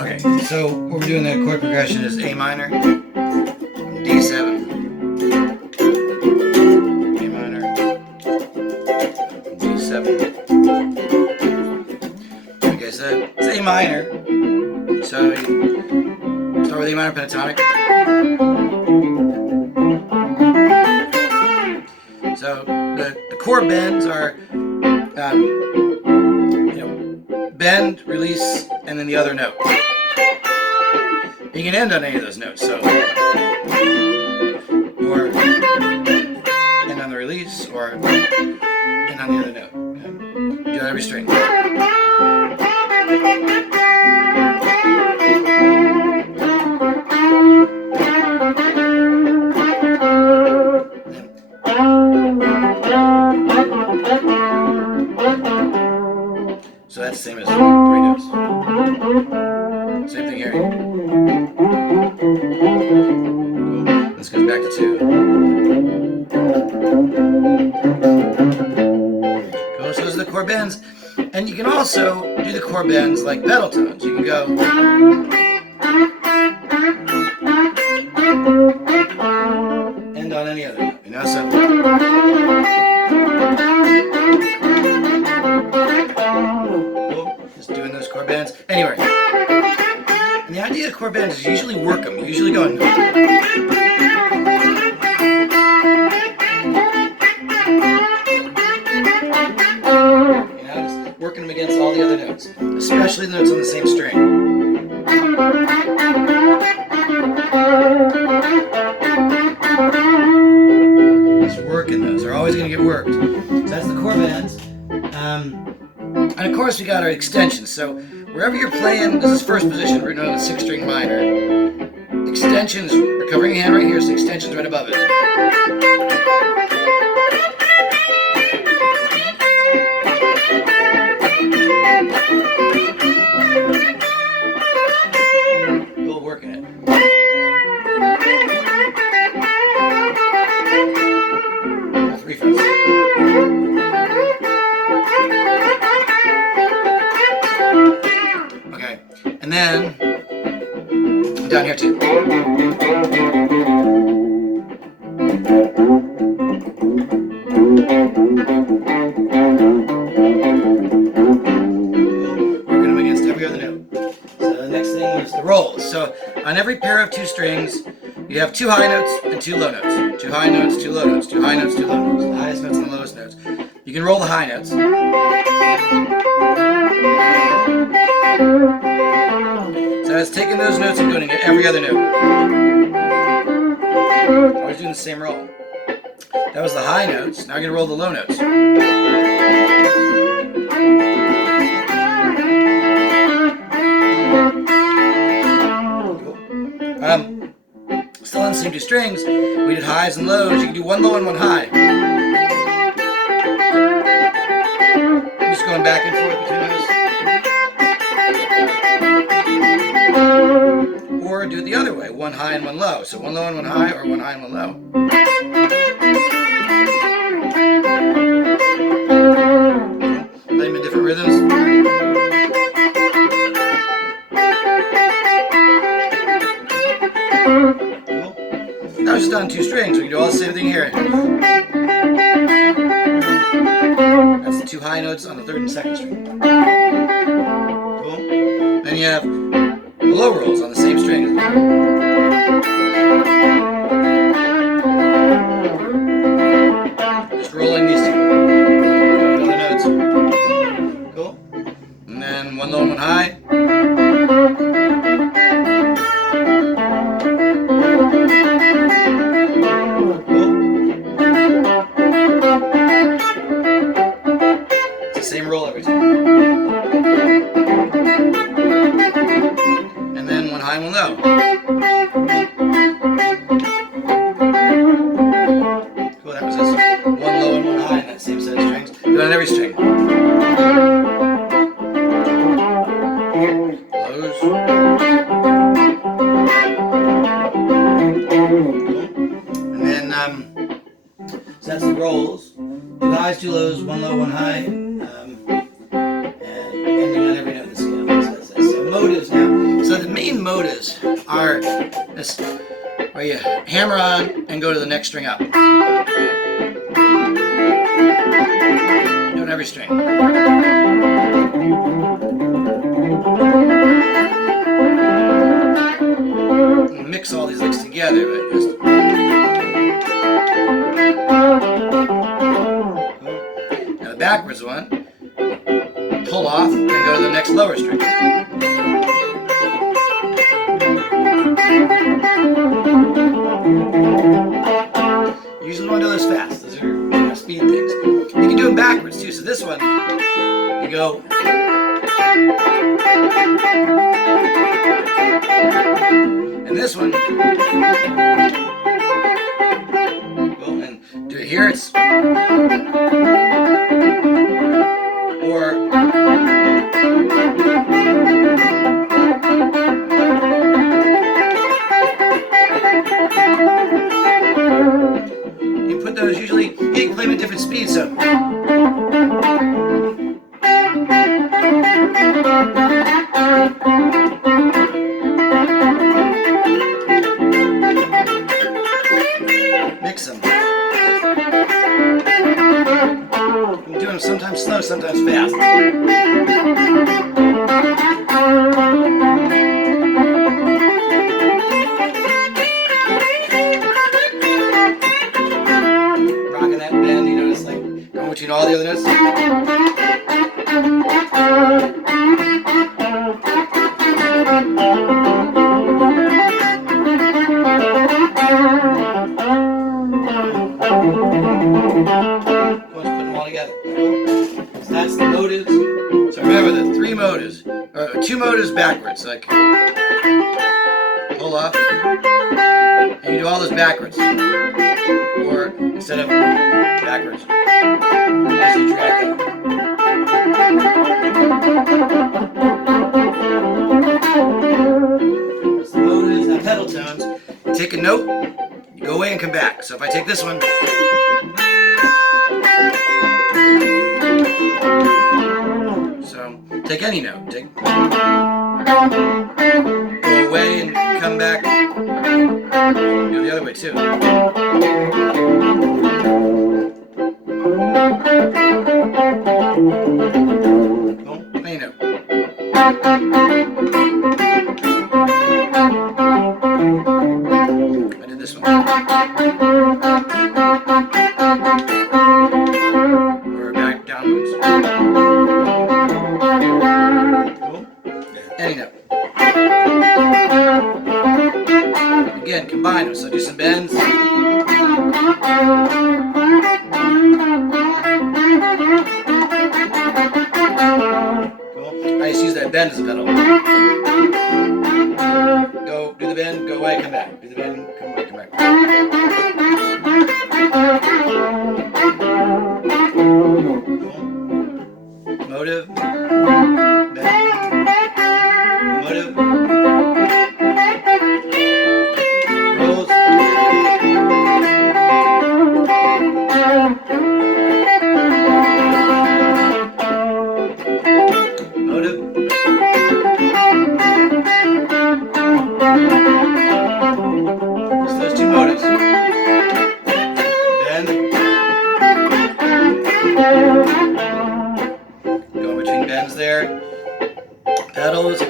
Okay, so what we're doing, the chord progression is A minor, D7, A minor, D7. Okay, so it's A minor. So you start with A minor pentatonic. So the chord bends are bend, release, and then the other note. You can end on any of those notes, so or end on the release, or end on the other note. Okay. Do that every string. So that's the same as 3 notes. Same thing here. Cool. This goes back to 2. Cool. So those are the chord bends. And you can also do the chord bends like pedal tones. You can go. End on any other note. You know, so. Doing those chord bends. Anyway, and the idea of chord bends is you usually work them. You usually go, you know, just working them against all the other notes, especially the notes on the same string. Just working those. They're always going to get worked. So that's the chord bends. And of course we got our extensions, so wherever you're playing, this is first position, root note of the 6th string minor. Extensions, you're covering your hand right here, so extensions right above it. You'll work in it. 3 frets. And then down here too. Working them against every other note. So the next thing is the rolls. So on every pair of 2 strings, you have 2 high notes and 2 low notes. 2 high notes, 2 low notes, 2 high notes, 2 low notes. The highest notes and the lowest notes. You can roll the high notes. So it's taking those notes and doing every other note. Always doing the same roll. That was the high notes. Now we're going to roll the low notes. Cool. Still on the same 2 strings, we did highs and lows. You can do 1 low and 1 high. Just going back and forth between those. Or do it the other way, 1 high and 1 low. So 1 low and 1 high, or 1 high and 1 low. Play them in different rhythms. Cool. That was just on 2 strings. We can do all the same thing here. That's the 2 high notes on the 3rd and 2nd string. Cool. Then you have low rolls on the same string. Just rolling these 2. Other notes. Cool. And then 1 low and 1 high. Cool. It's the same roll every time. And then 1 high and 1 low. Cool, that was this. 1 low and 1 high in that same set of strings. Do it on every string. Lows. Cool. And then, so that's the rolls. 2 highs, 2 lows, 1 low, 1 high. And ending on every note of the scale. So motives now. So the main motives are this, where you hammer on and go to the next string up. Doing every string. Mix all these licks together, but just. Now the backwards one, pull off and go to the next lower string. You usually don't do this fast. Those are speed things. You can do them backwards too. So this one, you go. And this one, well, and do it here. It's or you put those usually. You can play them at different speeds. So. Mix them. I'm doing them sometimes slow, sometimes fast. Rocking that bend, you notice, like going between all the other notes. So that's the motives. So remember the three motives, or two motives backwards, like pull off, and you do all those backwards, or instead of backwards, as you drag them. That's the motives. Now pedal tones, you take a note, you go away and come back. So if I take this one, so take any note, go away and come back, do the other way too. Boom, any note. I did this one. Or back downwards. Cool. Any note. Again, combine them. So do some bends. Cool. I just use that bend as a pedal. Go, do the bend, go away, come back. Do the bend, come away, come back. Motive, bend, motive, rolls, motive, just those two motives, bend, go between bends there, pedals,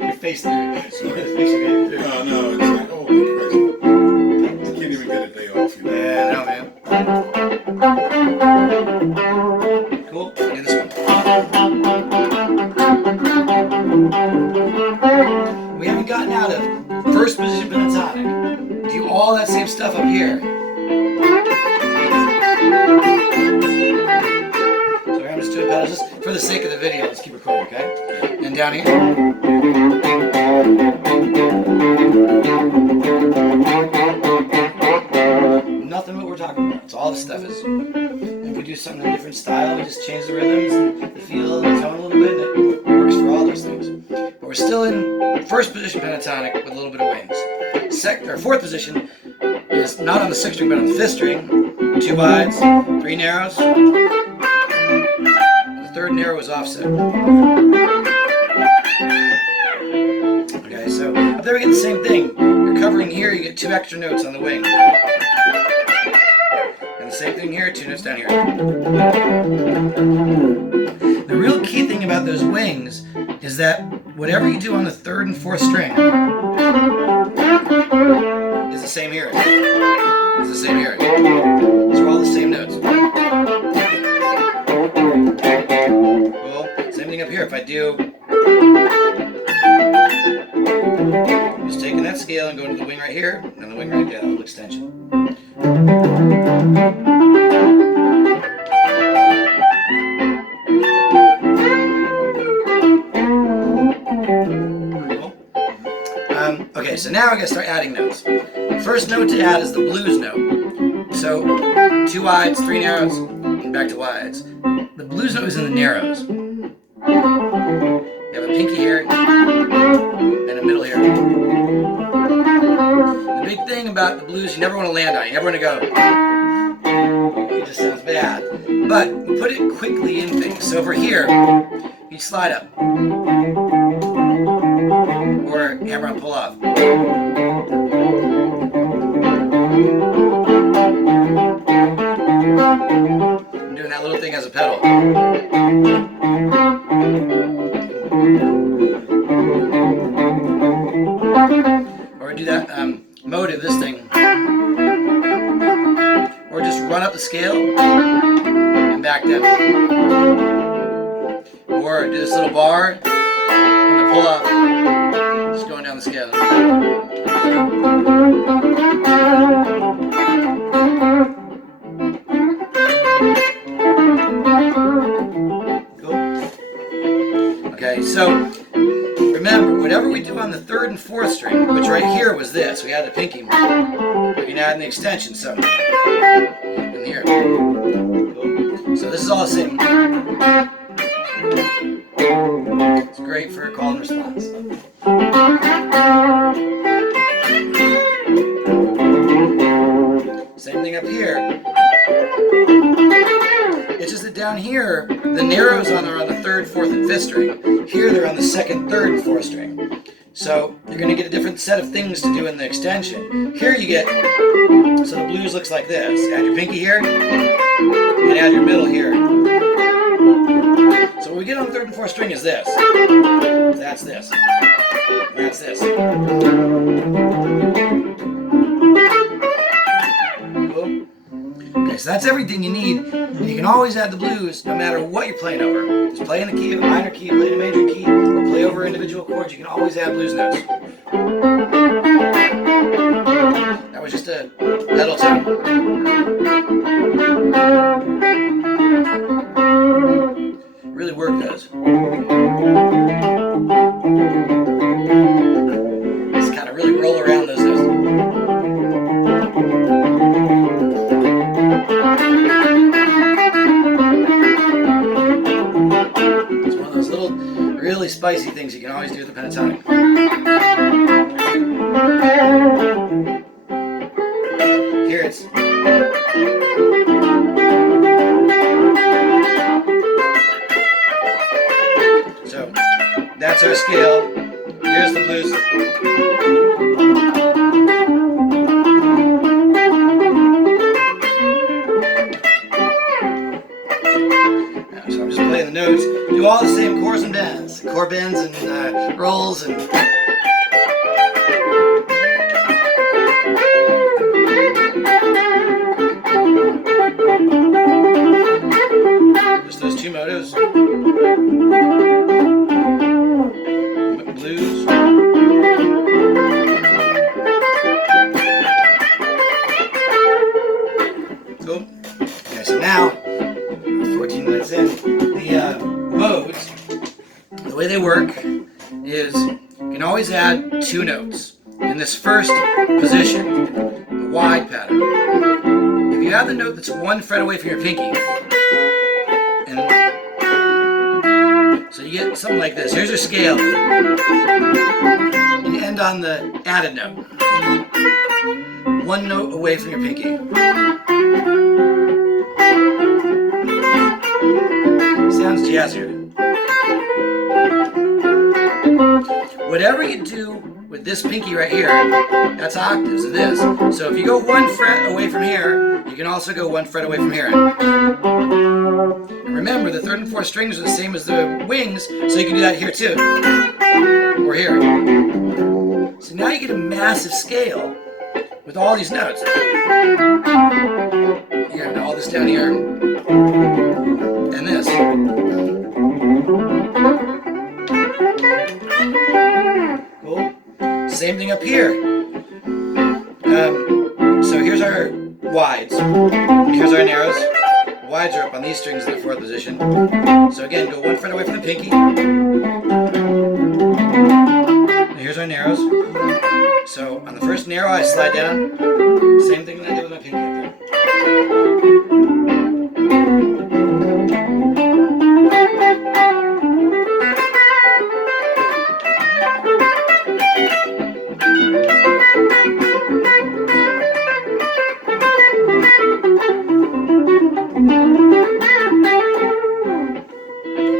your face there. Your face are getting through. No, it's like, oh, Christ. You can't even get a day off. You know? Yeah, no, man. Cool. Do this one. We haven't gotten out of first position pentatonic. Do all that same stuff up here. So I'm just doing pedals just for the sake of the video. Let's keep recording, okay? And down here. Nothing what we're talking about. So all this stuff is. If we do something in a different style, we just change the rhythms and the feel and the tone a little bit, and it works for all those things. But we're still in first position pentatonic with a little bit of wings. Fourth position, is not on the 6th string, but on the 5th string. 2 wides, 3 narrows. The 3rd narrow is offset. Okay, so up there we get the same thing. You're covering here, you get 2 extra notes on the wing. And the same thing here, 2 notes down here. The real key thing about those wings is that whatever you do on the 3rd and 4th string is the same hearing. It's the same hearing. These are all the same notes. Cool. Same thing up here. If I do, I'm just taking that scale and going to the wing right here, and the wing right there, a little extension. Okay, so now I gotta start adding notes. First note to add is the blues note. So 2 wides, 3 narrows, and back to wides. The blues note is in the narrows. You have a pinky here and a middle here. The big thing about the blues, you never want to land on it. You never want to go. It just sounds bad. But you put it quickly in things. So over here, you slide up. Or hammer and pull off. I'm doing that little thing as a pedal. Or do that motive, this thing. Or just run up the scale and back down. Or do this little bar and the pull off. Just going down the scale. Cool. Okay, so remember, whatever we do on the 3rd and 4th string, which right here was this, we had the pinky, we can add an extension, so in here. Cool. So this is all the same. It's great for a call and response. Same thing up here. It's just that down here, the narrows are on the 3rd, 4th, and 5th string. Here they're on the 2nd, 3rd, and 4th string. So you're going to get a different set of things to do in the extension. Here you get, so the blues looks like this. Add your pinky here, and add your middle here. So what we get on the 3rd and 4th string is this. That's this. That's this. Cool. Okay, so that's everything you need. You can always add the blues no matter what you're playing over. Just play in a key, a minor key, play in a major key, or play over individual chords. You can always add blues notes. That was just a pedal tune. Really work those. Just kind of really roll around those notes. It's one of those little, really spicy things you can always do with the pentatonic. Here it's. So that's our scale. Here's the blues. So I'm just playing the notes. Do all the same chords and bends. Chord bends and rolls and. Just those 2 motives. Blues. Cool. Okay, so now, 14 minutes in, the modes, the way they work is you can always add 2 notes. In this first position, the wide pattern. If you add the note that's 1 fret away from your pinky, and so you get something like this. Here's your scale. You end on the added note. one note away from your pinky. Sounds jazzier. Whatever you do with this pinky right here, that's octaves of this. So if you go 1 fret away from here, you can also go 1 fret away from here. And remember, the 3rd and 4th strings are the same as the wings, so you can do that here too. Or here. So now you get a massive scale with all these notes. You got all this down here, and this. Cool. Same thing up here. So here's our wides. Here's our narrows. Wides are up on these strings in the 4th position. So again, go 1 fret away from the pinky. And here's our narrows. So on the first narrow, I slide down. Same thing that I did with my pinky up there.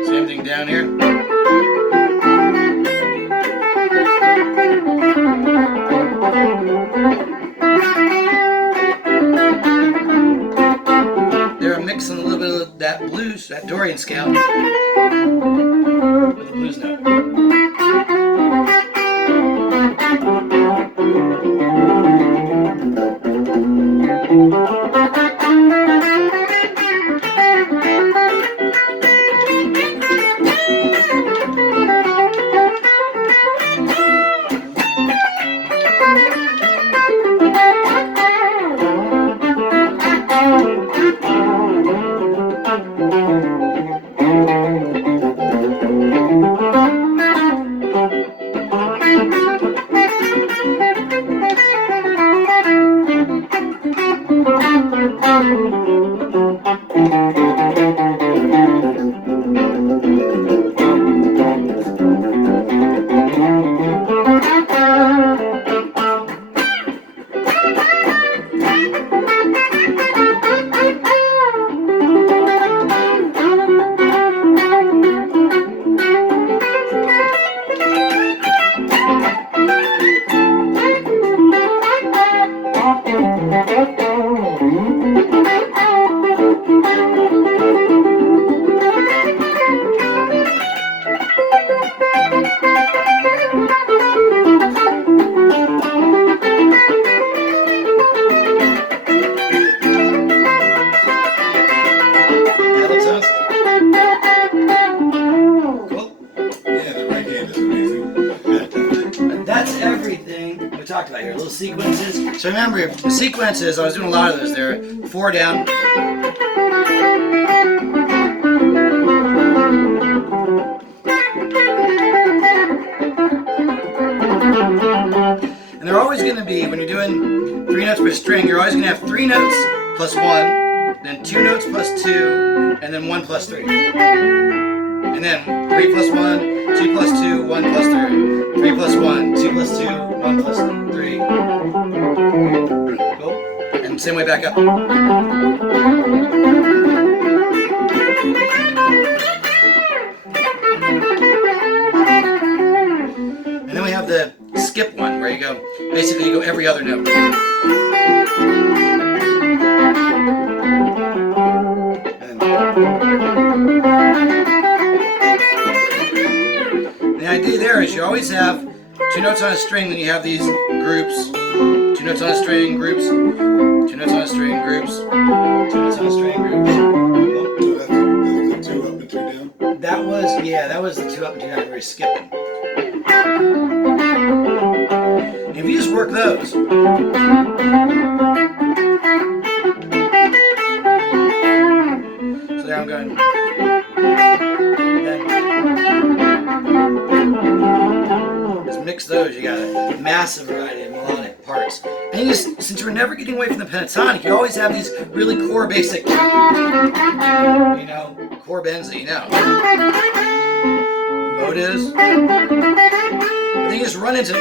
Same thing down here. They're mixing a little bit of that blues, that Dorian scale, with a blues note. About here, little sequences. So remember, the sequences, I was doing a lot of those there. 4 down. And they're always going to be, when you're doing 3 notes per string, you're always going to have 3 notes plus 1, then 2 notes plus 2, and then 1 plus 3. And then 3 plus 1, 2 plus 2, 1 plus 3. 3 plus 1, 2 plus 2, 1 plus 3. Cool. And same way back up. And then we have the skip one, where you go, basically you go every other note. And the idea there is you always have 2 notes on a string, then you have these groups. 2 notes on a string, groups. 2 notes on a string, groups. 2 notes on a string, groups. So that's the 2 up and 2 down? That was the 2 up and 2 down we were skipping. And if you just work those. So there I'm going. Mix those, you got a massive variety of melodic parts. And you just, since we're never getting away from the pentatonic, you always have these really core basic, core bends that you know. Motives. And then you just run into.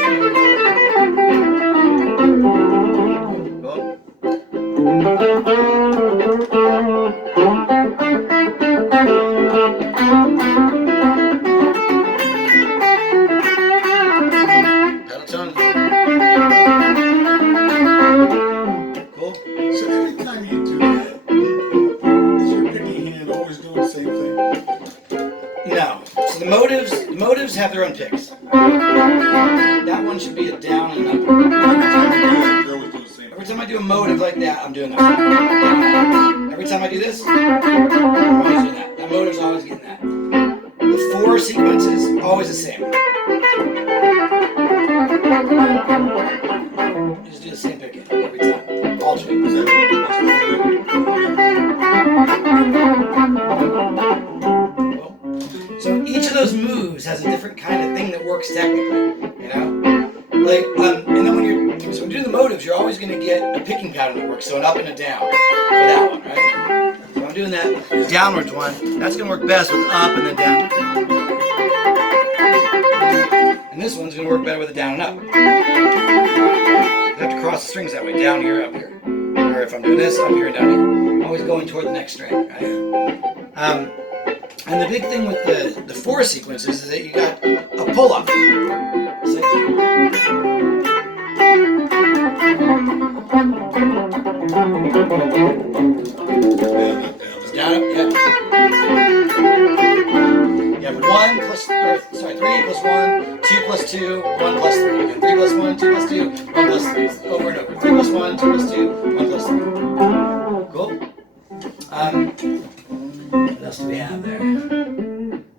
Pentatonic. Cool. So every time you do that, is your picking hand always doing the same thing? No. So the motives have their own picks. That one should be a down and up. Every time you do that, you're always doing the same Every thing. time I do a motive like that, I'm doing that. Every time I do this, I'm always doing that. That motive's always getting that. The 4 sequences, always the same. You just do the same picking every time. Alternate. Is that So each of those moves has a different kind of thing that works technically, you know? Like, and then when you're doing the motives, you're always going to get a picking pattern that works, so an up and a down for that one, right? So I'm doing that downwards one. That's going to work best with up and then down. And this one's going to work better with a down and up. You have to cross the strings that way, down here, up here. Or if I'm doing this, up here and down here. Always going toward the next string, right? And the big thing with the 4 sequences is that you got a pull-up. See? It's down, up, yeah. You have 1 plus, 3 plus 1, 2 plus 2, 1 plus 3. And 3 plus 1, 2 plus 2, 1 plus 3. It's over and over. 3 plus 1, 2 plus 2, 1 plus 3. Cool? What else do we have there?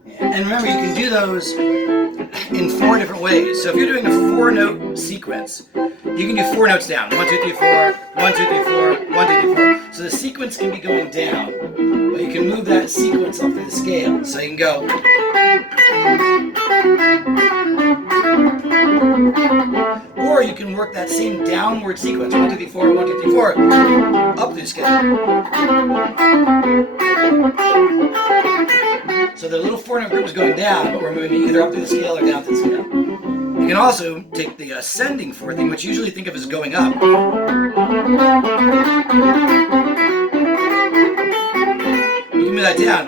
Yeah. And remember, you can do those in 4 different ways. So if you're doing a 4-note sequence, you can do 4 notes down. 1, 2, 3, 4, 1, 2, 3, 4, 1, 2, 3, 4. So the sequence can be going down, but you can move that sequence up through the scale. So you can go. Or you can work that same downward sequence, 1, 2, 3, 4, 1, 2, 3, 4, up through the scale. So the little 4-note group is going down, but we're moving it either up through the scale or down through the scale. You can also take the ascending 4 thing, which you usually think of as going up. You can move that down.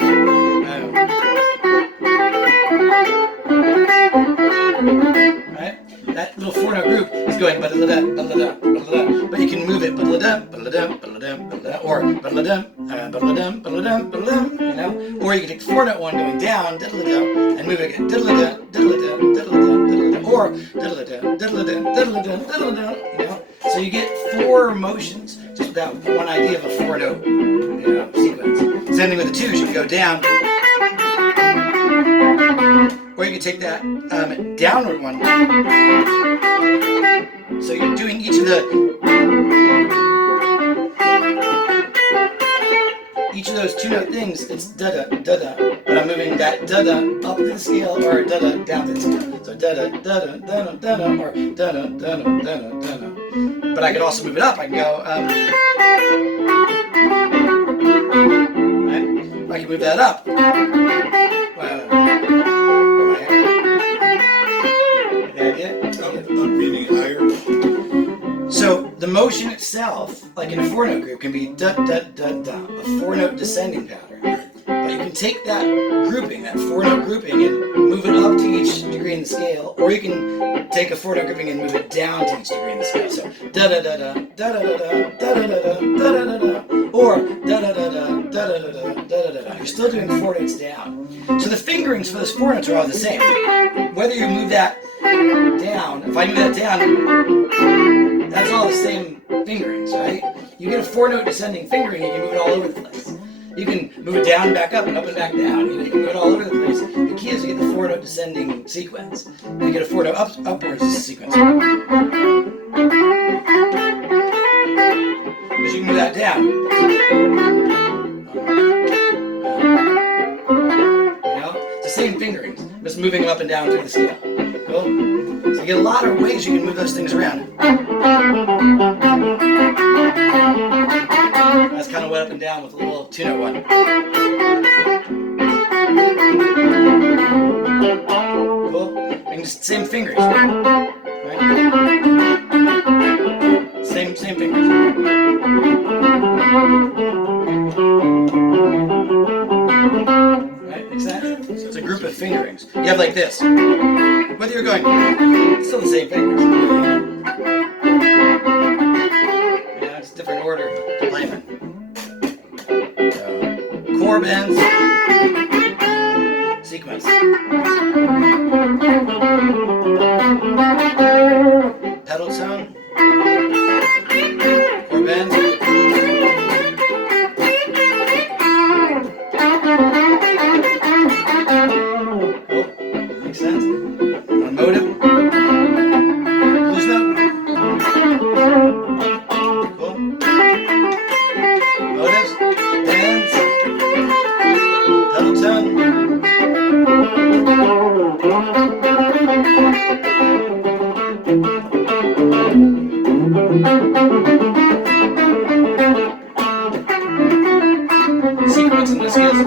Right? That little 4-note group is going ba-da-da-da, ba-da-da-da, ba-da-da-da. But you can move it ba-da-da-da, ba-da-da-da, ba-da-da-da, ba-da-da, or ba-da-da-da, ba-da-da-da, ba-da-da-da, ba-da-da, you know? Or you can take the 4-note one going down, diddle-da-da, and move it again, diddle-da-da, diddle-da-da, diddle-da-da, diddle-da-da, or diddle-da-da, diddle-da-da, diddle-da-da, diddle-da-da, you know? So you get 4 motions just with that one idea of a 4-note, you know, sequence. Same thing with the 2s, you can go down, or you can take that downward one. So you're doing each of those 2-note things. It's da-da, da-da, but I'm moving that da-da up to the scale or da-da down to the scale. So da-da, da-da, da-da, da-da, or da-da, da-da, da-da, da-da. But I could also move it up. I can go, right? I can move that up. So the motion itself, like in a 4-note group, can be da da da da, a 4-note descending pattern. But you can take that grouping, that 4-note grouping, and move it up to each degree in the scale, or you can take a 4-note grouping and move it down to each degree in the scale. So da da da da da da da da da da da da da da, or da da da da da da da da da da. You're still doing 4 notes down. So the fingerings for those 4 notes are all the same. Whether you move that down, if I move that down, that's all the same fingerings, right? You get a 4-note descending fingering, you can move it all over the place. You can move it down, back up, and up and back down. You can move it all over the place. The key is to get the 4-note descending sequence. And you get a 4-note upwards sequence. Because you can move that down. You know? It's the same fingerings, just moving them up and down through the scale. Cool? So you get a lot of ways you can move those things around. That's kind of what up and down with a little 2-note one. Cool? And just same fingers. Right? Same fingers. Right? Makes sense? So it's a group of fingerings. You have like this. Whether you're going, it's still the same fingers. Yeah, it's a different order to play them. So, chord bends, sequence. Pedal tone, chord bends. Cool, makes sense. On motive, blues note. Cool. Motives, bends, pedal tone. Sequence in this case.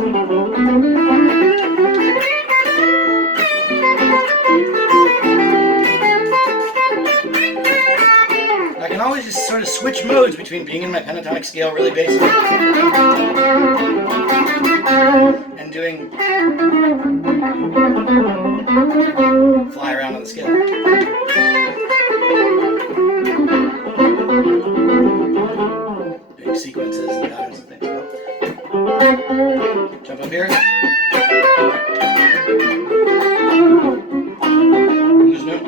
I can always just sort of switch modes between being in my pentatonic scale really basic and doing fly around on the scale. Doing sequences and patterns and things. Jump up here. Blues note.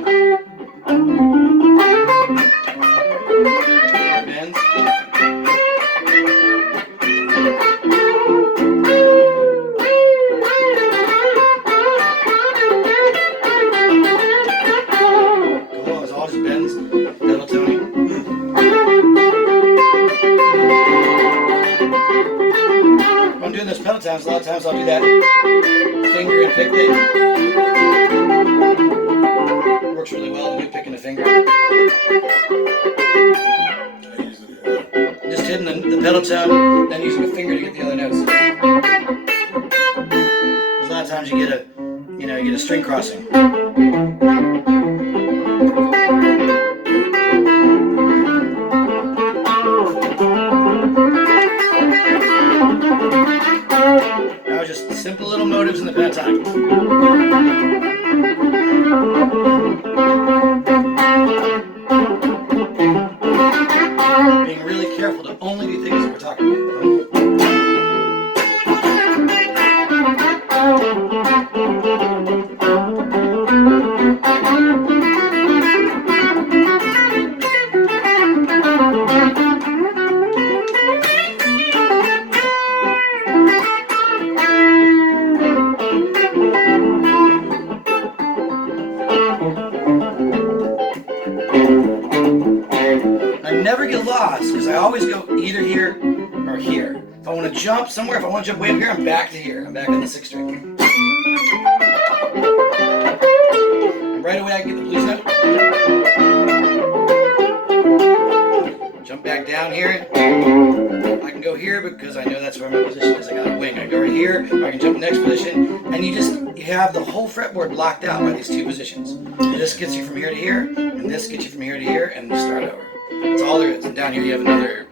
Bends. Cool, it's all just bends, pedal toning. If I'm doing those pedal tones, a lot of times I'll do that finger and pick thing. Works really well to do picking a finger. Just hitting the pedal tone, then using a finger to get the other notes. There's a lot of times you get a string crossing. That was just simple little motives in the pentatonic. Being really careful to only do things that we're talking about. I never get lost because I always go either here or here. If I want to jump somewhere, if I want to jump way up here, I'm back to here. I'm back on the 6th string. And right away I can get the blues note. Jump back down here. I can go here because I know that's where my position is. I got a wing. I can go right here, or I can jump next position. And you have the whole fretboard blocked out by these two positions. And this gets you from here to here, and this gets you from here to here, and you start over. That's all there is. And down here you have another.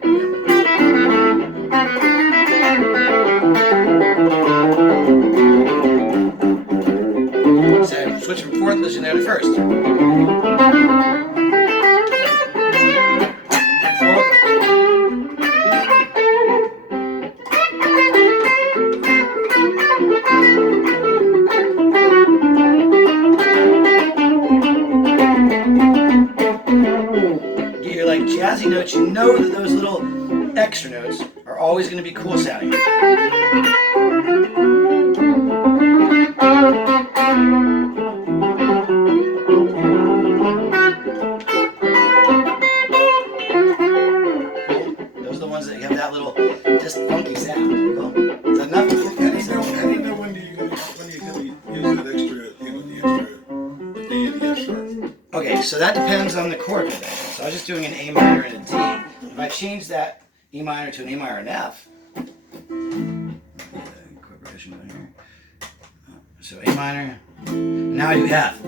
So I switch from 4th position there to 1st. 4th. Get your like jazzy notes. You know that those little extra notes are always going to be cool sounding. Those are the ones that have that little just funky sound. Cool. Is that enough? How do you know when do you use that extra, the D and the F sharp? Okay, so that depends on the chord progression. So I was just doing an A minor and a D. If I change that E minor to an A minor and F, chord progression down here. So A minor. Now I do F.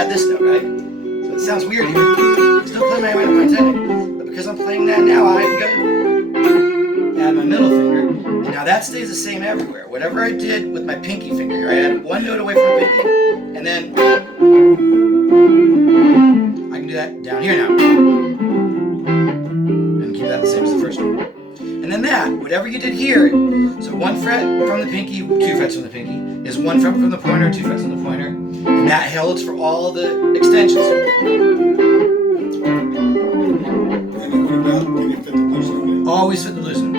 got this note, right? So it sounds weird here. I still play my minor Pentatonic, but because I'm playing that now, I can go add my middle finger, and now that stays the same everywhere. Whatever I did with my pinky finger, I added one note away from my pinky, and then I can do that down here now, and keep that the same as the first one. And then that, whatever you did here, so 1 fret from the pinky, 2 frets from the pinky, is 1 fret from the pointer, 2 frets from the pointer, and that holds for all the extensions. And then what about when you fit the blues note in? Always fit the blues note.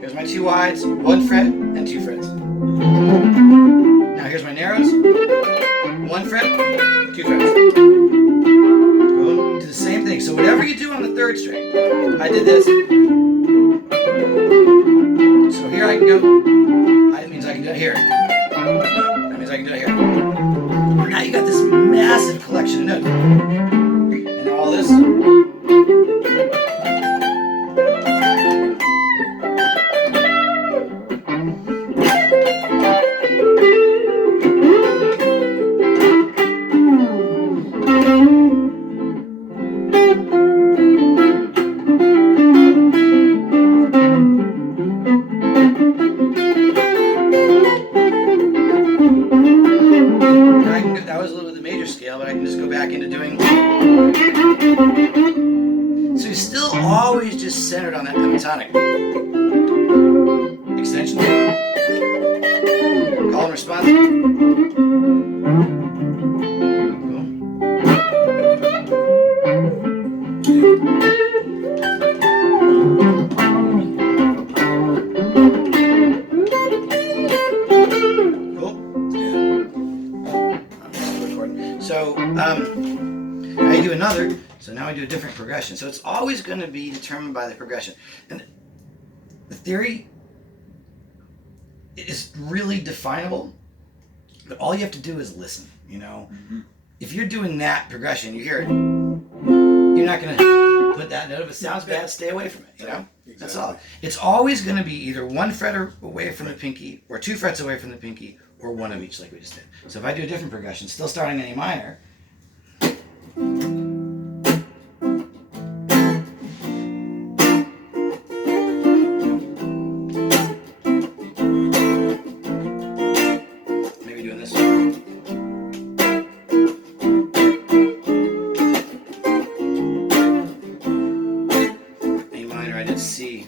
Here's my 2 wides, 1 fret, and 2 frets. Now here's my narrows, 1 fret, 2 frets. Boom. Do the same thing. So whatever you do on the 3rd string, I did this. So here I can go. That means I can do it here. That means I can do it here. Now you got this massive collection of notes. And all this. That was a little bit of the major scale, but I can just go back into doing. So you're still always just centered on that pentatonic. Extension. Call and response. So I do another, so now I do a different progression. So it's always going to be determined by the progression. And the theory is really definable, but all you have to do is listen, you know. Mm-hmm. If you're doing that progression, you hear it, you're not going to put that note. If it sounds bad, stay away from it, you know. Exactly. That's all. It's always going to be either 1 fret away from the pinky, or 2 frets away from the pinky, or 1 of each, like we just did. So if I do a different progression, still starting in A minor. Maybe doing this. A minor, I did C.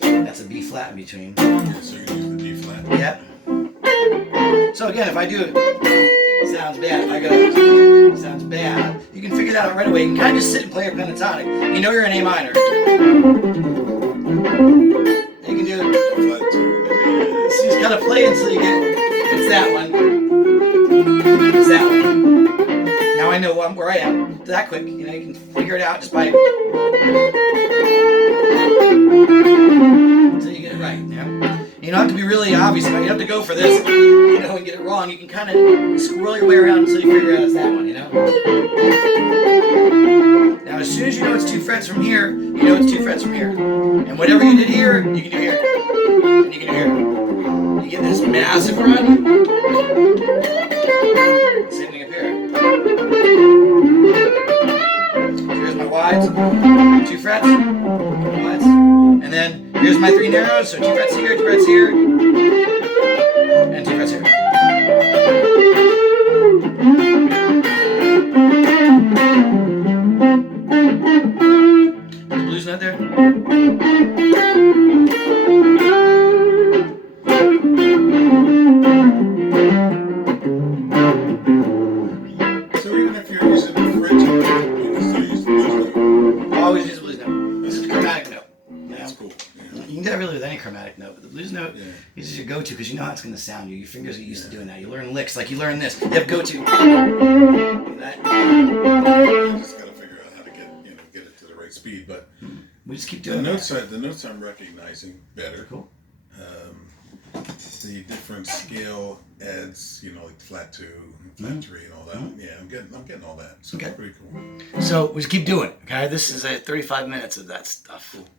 That's a B flat in between. Yeah, so you're using the B flat. Yep. So again, if I do it, sounds bad. If I go, sounds bad. You can figure that out right away. You can kind of just sit and play your pentatonic. You know you're in A minor. You can do it. So you just kind of play until you get. It's that one. It's that one. Now I know where I am. It's that quick. You know, you can figure it out just by. Until you get it right. You know. You don't have to be really obvious about it. You don't have to go for this, you know, and get it wrong. You can kind of squirrel your way around until you figure out it's that one, you know? Now, as soon as you know it's 2 frets from here, you know it's 2 frets from here. And whatever you did here, you can do here. And you can do here. You get this massive run. Same thing up here. So here's my wides, 2 frets, wides. And then here's my 3 narrows, so 2 frets here, 2 frets here, and 2 frets here. The blues note there. So even if you're using the French, you can still use the blues note. Always use the blues note. This is a chromatic note. That's cool. Yeah. You can do that really with any chromatic note, but the blues note Yeah. is your go-to because you know how it's going to sound. Your fingers are used to doing that. You learn licks, like you learn this. You have go-to. That. I just got to figure out how to get it to the right speed. But We just keep the doing notes that. the notes I'm recognizing better. Cool. The different scale adds, like flat 2, flat 3, and all that. Yeah, I'm getting all that. So Okay. it's pretty cool. So we just keep doing it. Okay, this is 35 minutes of that stuff.